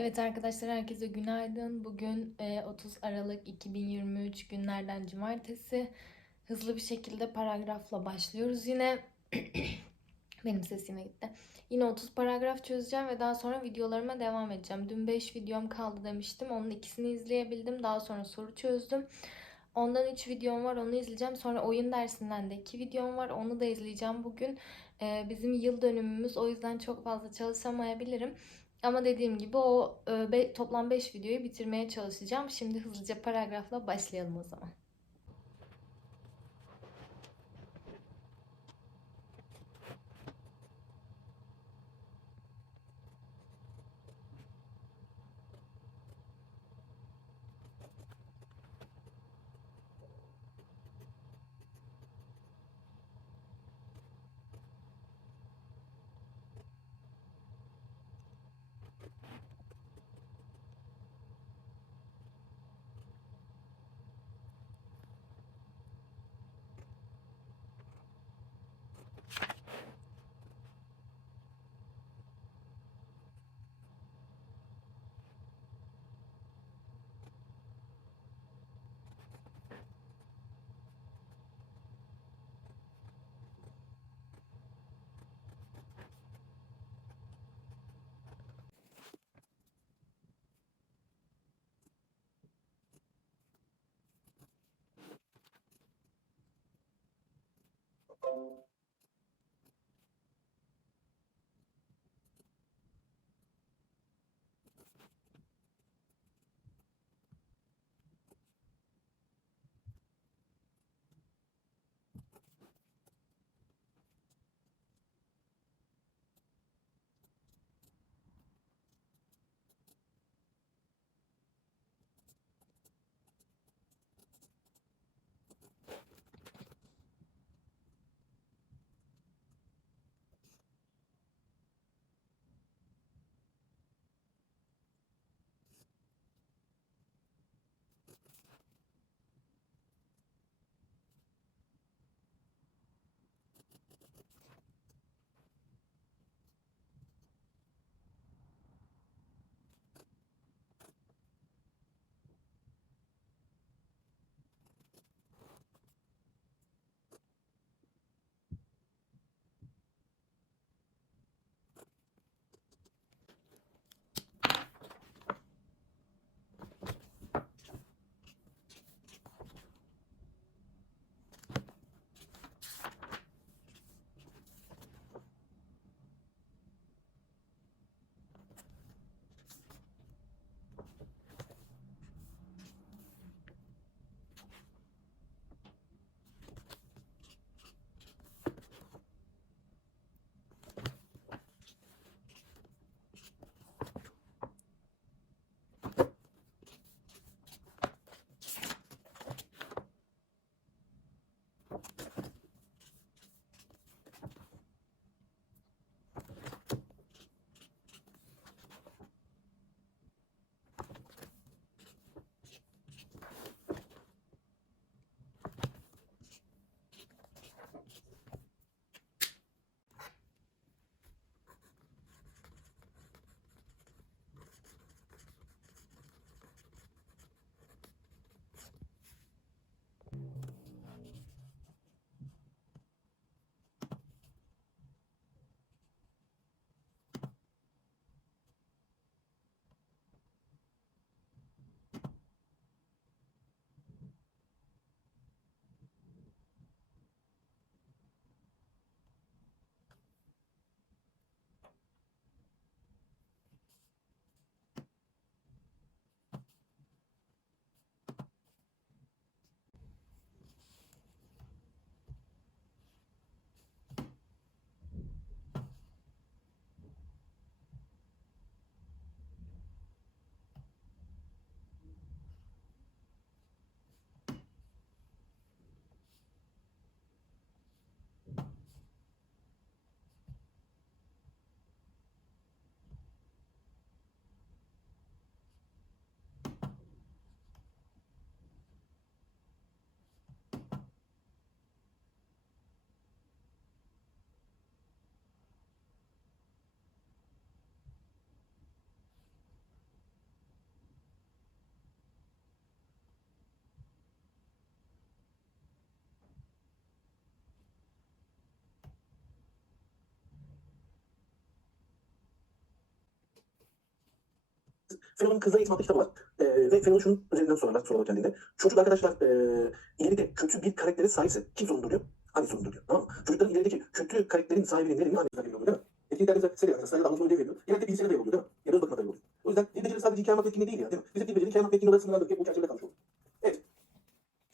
Evet arkadaşlar herkese günaydın. Bugün e, 30 Aralık 2023 günlerden cumartesi. Hızlı bir şekilde paragrafla başlıyoruz yine. Benim sesim yine gitti. Yine 30 paragraf çözeceğim ve daha sonra videolarıma devam edeceğim. Dün 5 videom kaldı demiştim. Onun ikisini izleyebildim. Daha sonra soru çözdüm. Ondan 3 videom var onu izleyeceğim. Sonra oyun dersinden de 2 videom var. Onu da izleyeceğim. Bugün e, bizim yıl dönümümüz. O yüzden çok fazla çalışamayabilirim. Ama dediğim gibi o e, toplam 5 videoyu bitirmeye çalışacağım. Şimdi hızlıca paragrafla başlayalım o zaman. Fenon'un kızlar eğitim adlı kitabı var. Ee, ve Fenon şunun üzerinden sorarlar sorular kendine. Çocuk arkadaşlar e, ileride kötü bir karaktere sahipse kim sorumludur diyor? Anne sorumludur diyor. Tamam mı? Çocukların ilerideki kötü karakterin sahibinin nereye annesinden belli oluyor değil mi? Etkinliklerde mesela seri arkadaşlar ya da anlatımı devrediyor. Genelde bilgisayara dayalı oluyor değil mi? Ya da öz bakıma dayalı oluyor. O yüzden dil beceri sadece hikaye anlatma etkinliği değil ya değil mi? Biz hep dil beceri hikaye anlatma etkinliği olarak sınırlandırdık. Bu çerçevede kalmış. Evet.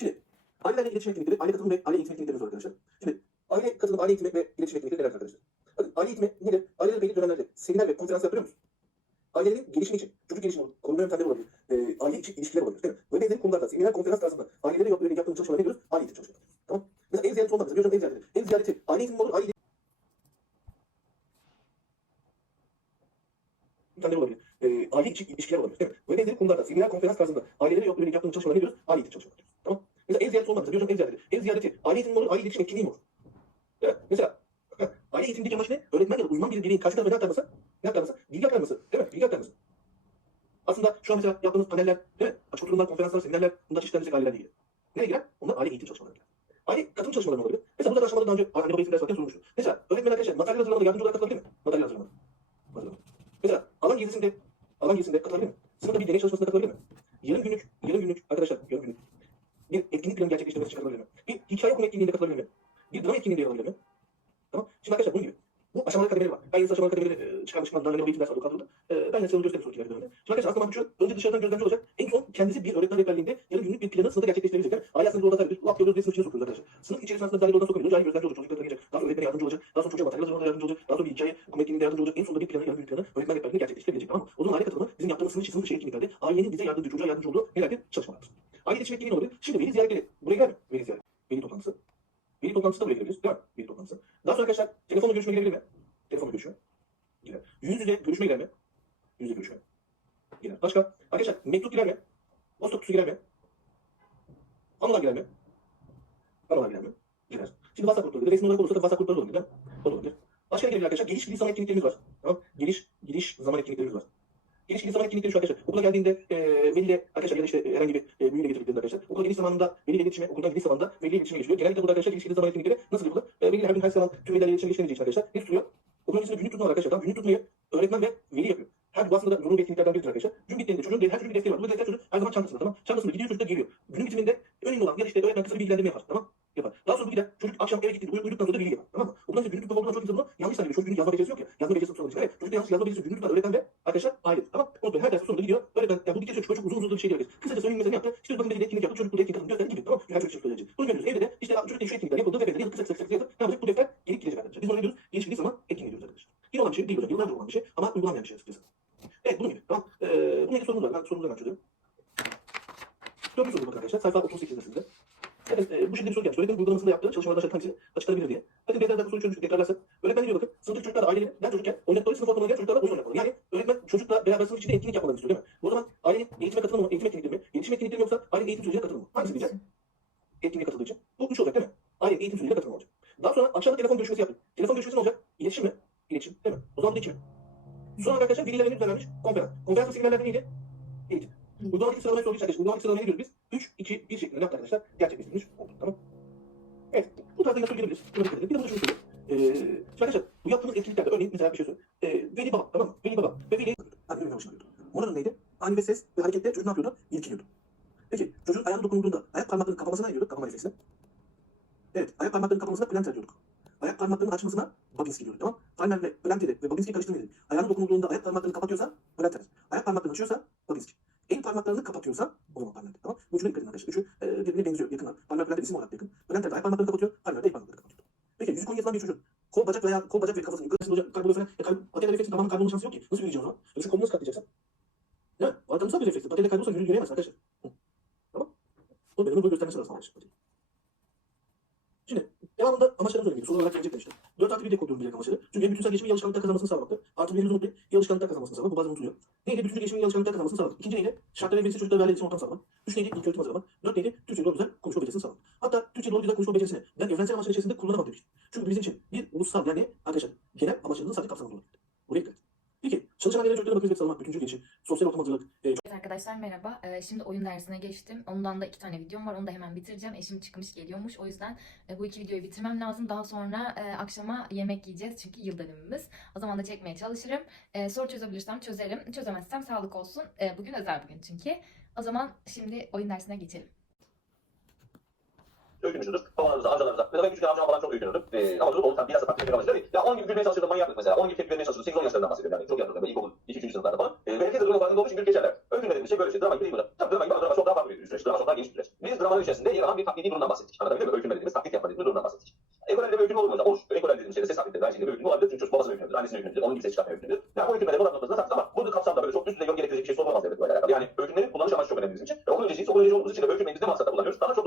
Şimdi ailelerle iletişim etkinlikleri, aile katılımı ve aile eğitim etkinliklerimiz var arkadaşlar. Şimdi aile katılımı, aile eğitimi ve iletişim etkinlikleri neler arkadaşlar? Bakın aile eğitimi nedir? Aileler belli dönemlerde seminer ve konferans yaptırıyor musun? Ailelerin gelişimi için, çocuk gelişimi olur, koruma yöntemleri olabilir, e, aile içi ilişkiler olabilir değil mi? Böyle benzeri konularda, seminer, konferans tarzında ailelere yap- yaptığımız çalışmalara ne diyoruz? Aile eğitim çalışmaları. Tamam? Mesela ev ziyareti olmaz. Mesela ev ziyareti. Ev ziyareti, aile eğitimi mi olur, aile yöntemleri olabilir. E, aile içi ilişkiler olabilir değil mi? Böyle benzeri konularda, seminer, konferans tarzında ailelere yap- yaptığımız çalışmalara ne diyoruz? Aile eğitim çalışmaları diyoruz. Tamam? Mesela ev ziyareti olmaz. Mesela ev ziyareti. Ev ziyareti, aile eğitimi mi olur, aile iletişim etkinliği mi olur? Değil mi? Mesela aile eğitimindeki amaç ne? Öğretmen ya da uzman bir bireyin karşı tarafa ne aktarması? Ne aktarması? Bilgi aktarması. Değil mi? Bilgi aktarması. Aslında şu an mesela yaptığımız paneller, değil mi? Açık oturumlar, konferanslar, seminerler, bunlar çeşitlenecek ailelerle ilgili. Nereye girer? Onlar aile eğitim çalışmaları girer. Aile katılım çalışmaları olabilir. Mesela burada aşamada daha önce anne baba eğitim dersi varken sormuştum. Mesela öğretmen arkadaşlar materyal hazırlamada yardımcı olarak katılabilir mi? Materyal hazırlamada. Hazırlamada. Mesela alan gezisinde, alan gezisinde katılabilir mi? Sınıfta bir deney çalışmasında katılabilir mi? Yarım günlük, yarım günlük arkadaşlar, yarım günlük. Bir etkinlik planı gerçekleştirmesi için katılabilir mi? Bir hikaye okuma etkinliğinde katılabilir mi? Bir drama etkinliğinde yer alabilir mi? Tamam. Şimdi arkadaşlar bunun gibi. Bu aşamalı kademeleri var. Ben yeni aşamalı kademeleri çıkarmışım. Daha önemli eğitim dersi var o kadroda. E, ben size onu göstereyim sonraki dönemde. Şimdi arkadaşlar aslında şu önce dışarıdan gözlemci olacak. En son kendisi bir öğretmen rehberliğinde yarım günlük bir planı sınıfta gerçekleştirebilecek. Yani aile aslında orada tabii. Bu yapıyoruz ve sınıf içine sokuyoruz arkadaşlar. Sınıf içerisinde aslında müdahale oradan sokamıyoruz. Cahil gözlemci olacak. Çocuklara gelecek. Daha sonra öğretmene yardımcı olacak. Daha sonra çocuğa materyal hazırlamada yardımcı olacak. Daha sonra bir hikaye okuma etkinliğinde yardımcı olacak. En sonunda bir planı, yarım günlük planı öğretmen rehberliğinde gerçekleştirebilecek. Tamam mı? O zaman aile katılımı bizim yaptığımız sınıf içi sınıf dışı etkinliklerde ailenin bize yardımcı, çocuğa yardımcı olduğu nelerde çalışmalardır. Aile iletişim ne olabilir? Şimdi veli ziyaretleri. Buraya mi? Veli ziyaret. Veli toplantısı. Veli toplantısı da buraya girebiliriz. Mi? Veli toplantısı. Daha sonra arkadaşlar telefonla görüşme girebilir mi? Telefonla görüşme. Girer. Yüz yüze görüşme girer mi? Yüz yüze görüşme. Girer. Başka? Arkadaşlar mektup girer mi? Posta kutusu girer mi? Anılar girer mi? Anılar girer mi? Girer. Şimdi WhatsApp grupları, resmi olarak olursa da WhatsApp grupları da olabilir. O olabilir. Başka ne gelebilir arkadaşlar? Geliş giriş zaman etkinliklerimiz var. Tamam. Geliş giriş zaman etkinliklerimiz var. Giriş zaman etkinlikleri şu arkadaşlar. Okula geldiğinde e, veliyle arkadaşlar ya da işte herhangi bir e, büyüyle getirdiklerinde arkadaşlar. Okula geliş zamanında veliyle iletişime, okuldan gidiş zamanında veliyle iletişime geçiliyor. Genellikle burada arkadaşlar geliş giriş zaman etkinlikleri nasıl yapılır? E, veliyle her gün her zaman tüm velilerle iletişime geçmediği için arkadaşlar ne tutuyor? Okulun öncesinde günlük tutma arkadaşlar. Tamam. Günlük tutmayı öğretmen ve veli yapıyor. Her bu aslında zorunlu etkinliklerden biridir arkadaşlar. Gün bittiğinde çocuğun her çocuğun bir defteri var. Bu defter çocuk her zaman çantasında tamam. Çantasında gidiyor çocuk da geliyor. Günün bitiminde önemli olan ya işte öğretmen kısa bir bilgilendirme yapar. Tamam yapar. Daha sonra bu gider. Çocuk akşam eve gittiğinde uy- uyuduktan sonra da bilgi yapar. Tamam mı? Okuldan sonra günlük tutma olduğundan çok insan bunu yanlış zannediyor. Çocuk günlük yazma becerisi yok ya. Yazma Çocuk yanlış yazma becerisi günlük öğretmen ve arkadaşlar ailedir. Tamam. Unutmayın her dersin sonunda gidiyor. Öğretmen ya bu bir kez çocuk uzun uzun bir şey diyor. Kısaca söyleyeyim mesela ne yaptı? İşte bakın bir etkinlik yaptı. Çocuk burada etkinlik katıldı. Gösterdi gibi. Tamam. Her çocuk için söyleyecek. Bunu görüyoruz. Evde de işte çocuk şu etkinlikler yapıldı. Defterleri yazıp kısa kısa kısa yazıp ne yapacak? Bu defter gelip gidecek arkadaşlar. Biz ona ne diyoruz? Geliştiği zaman etkinlik diyoruz arkadaşlar. Yine olan bir şey değil hocam. Yıllardır olan bir şey ama uygulanmayan bir şey açıkçası. Evet bunun gibi. Tamam. Ee, bunun ilgili sorumuz var. Ben sorumuzu hemen çözüyorum. Dördüncü soru bakın arkadaşlar. Sayfa 38'de sizde. Evet, e, bu şekilde bir soru gelmiş. Öğretmenin uygulamasında yaptığı çalışmalardan aşağıda hangisi açıklanabilir diye. Bakın bir bu soru çözmüş tekrarlarsak. Öğretmen ne diyor bakın. Sınıftaki çocuklar ailenin ben çocukken oynadıkları sınıf ortamında diğer çocuklarla oyun yapmalı. Yani öğretmen çocukla beraber sınıf içinde etkinlik yapmalarını istiyor değil mi? O zaman ailenin eğitime katılımı mı? Eğitim etkinlikleri mi? Gelişim etkinlikleri yoksa ailenin eğitim sürecine katılımı mı? Hangisi diyecek? Etkinliğe katıldığı için. Bu üç olacak değil mi? Ailenin eğitim sürecine katılımı olacak. Daha sonra akşamda telefon görüşmesi yaptık. Telefon görüşmesi ne olacak? İletişim mi? İletişim değil mi? O zaman bu da iki mi? Sonra arkadaşlar velilerine düzenlenmiş konferans. Konferans seminerlerde neydi? Eğitim. Uygulamadaki sıralamayı sorduğu için arkadaşlar. Uygulamadaki sıralamayı ne diyoruz biz? 3, 2, 1 şeklinde yaptı arkadaşlar? Gerçekleştirilmiş oldu. Tamam. Evet. Bu tarzda dikkat edin. Bir de burada şunu söyleyeyim. Ee, şimdi arkadaşlar bu yaptığımız etkinliklerde örneğin mesela bir şey söyleyeyim. Ee, veli baba tamam mı? Veli baba ve veli Anne öyle hoşlanıyordu. Moranın neydi? Ani ve ses ve harekette çocuk ne yapıyordu? İlkiliyordu. Peki çocuğun ayağına dokunulduğunda ayak parmaklarının kapamasına ne diyorduk? Kapama refleksine. Evet ayak parmaklarının kapamasına planter diyorduk. Ayak parmaklarının açmasına Babinski diyorduk tamam. Palmer ve Planter'i ve Babinski'yi karıştırmayalım. Ayağına dokunulduğunda ayak parmaklarını kapatıyorsa Planter. Ayak parmaklarını açıyorsa Babinski. El parmaklarını kapatıyorsa o zaman Palmer. Tamam. Bu üçüne dikkat edin arkadaşlar. Üçü e, birbirine benziyor. Yakınlar. Palmer Planter isim olarak yakın. Planter ayak parmaklarını kapatıyor. Palmer de el parmaklarını kapatıyor. Peki yüzü koyun yazılan bir çocuğun kol bacak veya kol bacak ve kafasını yukarı olacak kayboluyor falan. Ya kayb patella refleksi tamamen kaybolma şansı yok ki. Nasıl yürüyeceğim o zaman? Şu kolunu nasıl katlayacaksın? Arkamızda bir refleksi. Patella kaybolsa yürü, yürüyemez arkadaşlar. Hı. Tamam. O benim bunu göstermesi lazım arkadaşlar. Şimdi devamında amaçlarımız önemli. Soru olarak gelecekler işte. 4 artı 1 de koyduğum bilek amaçları. Çünkü en bütünsel gelişimi alışkanlıklar kazanmasını sağlamaktı. Artı birimiz unutmayın. İyi alışkanlıklar kazanmasını sağlamak. Bu bazen unutuluyor. Neydi? Bütüncül gelişimin iyi alışkanlıklar kazanmasını sağlamak. İkinci neydi? Şartları belirsiz çocuklara verdiği iletişim ortamı sağlamak. Üç neydi? İlk öğretim hazırlamak. Dört neydi? Türkçe doğru güzel konuşma becerisini sağlamak. Hatta Türkçe doğru güzel konuşma becerisini ben evrensel amaçlar içerisinde kullanamam demiştim. Çünkü bizim için bir ulusal yani arkadaşlar genel amaçlarının sadece kapsamında olabilir. Buraya dikkat. İki, çalışan ailelere çocuklara bakım hizmeti sağlamak, bütüncül gelişim, sosyal ortam hazırlık, e, Evet arkadaşlar merhaba. Ee, şimdi oyun dersine geçtim. Ondan da iki tane videom var. Onu da hemen bitireceğim. Eşim çıkmış geliyormuş. O yüzden e, bu iki videoyu bitirmem lazım. Daha sonra e, akşama yemek yiyeceğiz. Çünkü yıl dönümümüz. O zaman da çekmeye çalışırım. E, soru çözebilirsem çözerim. Çözemezsem sağlık olsun. E, bugün özel bir gün çünkü. O zaman şimdi oyun dersine geçelim. Öykünmüşüzdür. Babalarımıza, amcalarımıza. Mesela ben küçükken amcam falan çok öykünürdüm. Ee, ama çocuk olduktan biraz da taklit yapamamıştı. Değil mi? Ya 10 gibi gülmeye çalışırdım, manyaklık mesela. 10 gibi tepki vermeye çalışırdım. 8-10 yaşlarından bahsediyorum yani. Çok yakındım. Böyle ilkokul 2-3. sınıflarda falan. Ee, ve herkes de durumun farkında olduğu için gülüp geçerler. Öykünme dediğimiz şey böyle şey. Drama gibi değil burada. Tabii drama gibi ama drama çok daha farklı bir süreç. Drama çok daha geniş bir süreç. Biz dramanın içerisinde yer alan bir taklidi durumdan bahsettik. Anlatabildim mi? Öykünme dediğimiz taklit yapma dediğimiz durumdan bahsettik. Ekolerde bir öykünme olur mu? Mesela olur. Ekolerde dediğimiz şeyde ses taklitleri. Aynı şekilde bir öykünme olabilir. Çünkü çocuk babasına öykünüdür, annesine öykünüdür, onun gibi ses öykünüdür. Yani bu öykünmede bu noktasında saklı ama burada kapsamda böyle çok üst düzey yorum gerektirecek bir şey sorulmaz devlet böyle alakalı. Yani öykünmenin kullanış amacı çok önemli bizim için. Ve okul öncesiyiz. Okul öncesi olduğumuz için de öykünmeyi biz de maksatta kullanıyoruz. Daha çok.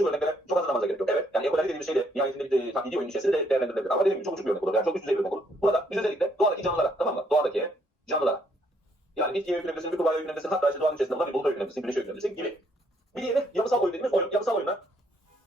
O yüzden kendiniz böyle uçuk örneklere çok hazırlamanıza gerek yok. Evet. Yani ekolerde dediğimiz şey de nihayetinde bir e, taklidi oyun içerisinde de değerlendirilebilir. Ama dediğim gibi çok uçuk bir örnek olur. Yani çok üst düzey bir örnek olur. Burada biz özellikle doğadaki canlılara tamam mı? Doğadaki canlılara. Yani bitkiye öykünebilirsin, bir kurbağaya öykünebilirsin, hatta işte doğanın içerisinde olan bir buluta öykünebilirsin, güneşe öykünebilirsin gibi. Bir diğeri yapısal oyun dediğimiz oyun. Yapısal oyunlar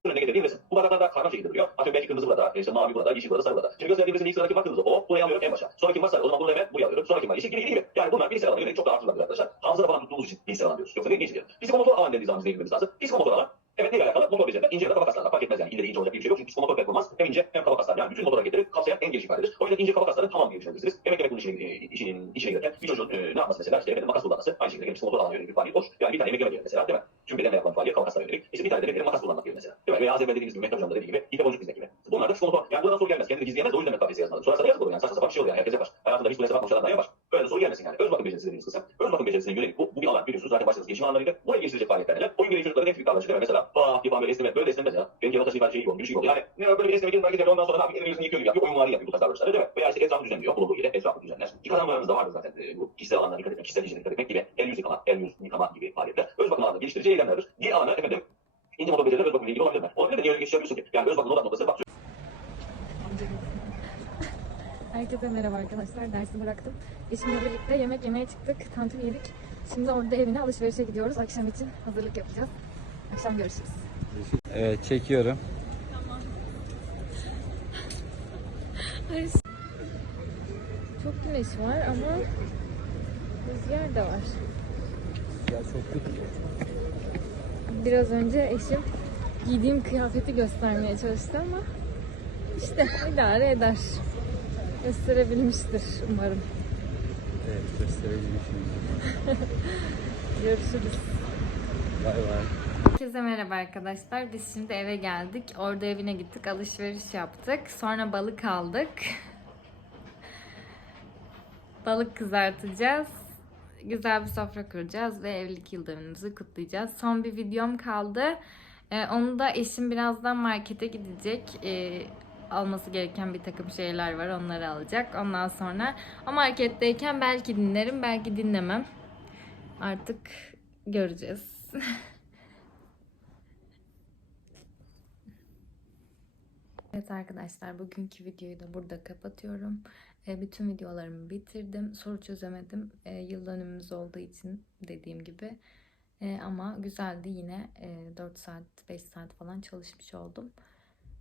önüne getirdiğim resim. Bu bardaklar da karma şekilde duruyor. Atıyorum belki kırmızı burada, işte mavi burada, yeşil burada, sarı burada. Şimdi gösterdiğim resimde ilk sıradaki var kırmızı. O, buraya alıyorum en başa. Sonra kim var sarı. O zaman bunu hemen buraya alıyorum. Sonra kim var yeşil gibi gibi. Yani bunlar bilgisayar alanı yönelik çok daha artırılabilir arkadaşlar. Hamzada falan tuttuğumuz için bilgisayar alanı diyoruz. Yoksa ne geçiyor? Psikomotor alan dediğimiz zaman bilmemiz lazım. Psikomotor alan Evet neyle alakalı? Motor beceriler, ince ya da kaba kaslarla fark etmez yani. İlle de ince olacak bir şey yok. Çünkü psikomotor performans hem ince hem kaba kaslar. Yani bütün motor hareketleri kapsayan en geniş ifadedir. O yüzden ince kaba kasların tamam diye düşünebilirsiniz. Emek demek bunun içine, e, içine, içine girerken bir çocuğun e, ne yapması mesela? İşte efendim makas kullanması. Aynı şekilde psikomotor alana yönelik bir faaliyet olur. Yani bir tane emek yemek mesela değil mi? Tüm bedenle yapılan faaliyet kaba kaslara yönelik. İşte bir tane de benim makas kullanmak gibi mesela. Değil mi? Veya az evvel dediğimiz gibi Mehmet Hocam da dediği gibi ipe boncuk dizmek gibi. Bunlar da psikomotor. Yani buradan soru gelmez. Kendini gizleyemez o yüzden metafizye yazmadım. Sorarsa da yazık olur yani. Saçma sapan bir şey olur yani. Herkes yapar. Hayatında hiç kulese bakmamış adamlar yapar. Soru gelmesin yani. Öz bakım becerisi dediğimiz kısım. Öz bakım becerisine yönelik bu, bu bir alan. Biliyorsunuz zaten başladığınız gelişim alanlarıydı. Bu geliştirecek faaliyetler neler? Oyun gereği çocukların en büyük mi? Mesela ah yapan böyle esneme, böyle esnemez ya. Benim taşıyıcı şey gibi oldu, bir şey oldu. Yani ne böyle bir esneme gelin hareket ondan sonra ne yapıyor? Elini yıkıyor, yapıyor, oyun var yapıyor bu tarz davranışları değil mi? Veya işte etrafı düzenliyor, bulunduğu yere etrafı düzenler. Ki kazanmalarımızda vardır zaten e, bu kişisel alanlara dikkat etmek, kişisel hijyene dikkat etmek gibi. El yüz yıkama, el yüz yıkama gibi faaliyetler. Öz bakım alanında geliştirici eylemlerdir. Diğer alanlar efendim İnce motor becerileri öz bakımla ilgili olabilirler. Olabilir de niye öyle geçiş yapıyorsun ki? Yani öz bakımın odak noktası bak Herkese merhaba arkadaşlar. Dersi bıraktım. Eşimle birlikte yemek yemeye çıktık. Tantuni yedik. Şimdi orada evine alışverişe gidiyoruz. Akşam için hazırlık yapacağız. Akşam görüşürüz. Evet çekiyorum. Çok güneş var ama rüzgar da var. Ya çok kötü. Biraz önce eşim giydiğim kıyafeti göstermeye çalıştı ama işte idare eder. Gösterebilmiştir umarım. Evet gösterebilmişim. Görüşürüz. Bay bay. Herkese merhaba arkadaşlar. Biz şimdi eve geldik. Orada evine gittik. Alışveriş yaptık. Sonra balık aldık. balık kızartacağız. Güzel bir sofra kuracağız ve evlilik yıl dönümümüzü kutlayacağız. Son bir videom kaldı. Ee, onu da eşim birazdan markete gidecek. Ee, alması gereken bir takım şeyler var. Onları alacak. Ondan sonra o marketteyken belki dinlerim, belki dinlemem. Artık göreceğiz. Evet arkadaşlar bugünkü videoyu da burada kapatıyorum. E, bütün videolarımı bitirdim. Soru çözemedim. E, yıl dönümümüz olduğu için dediğim gibi. E, ama güzeldi yine. E, 4 saat 5 saat falan çalışmış oldum.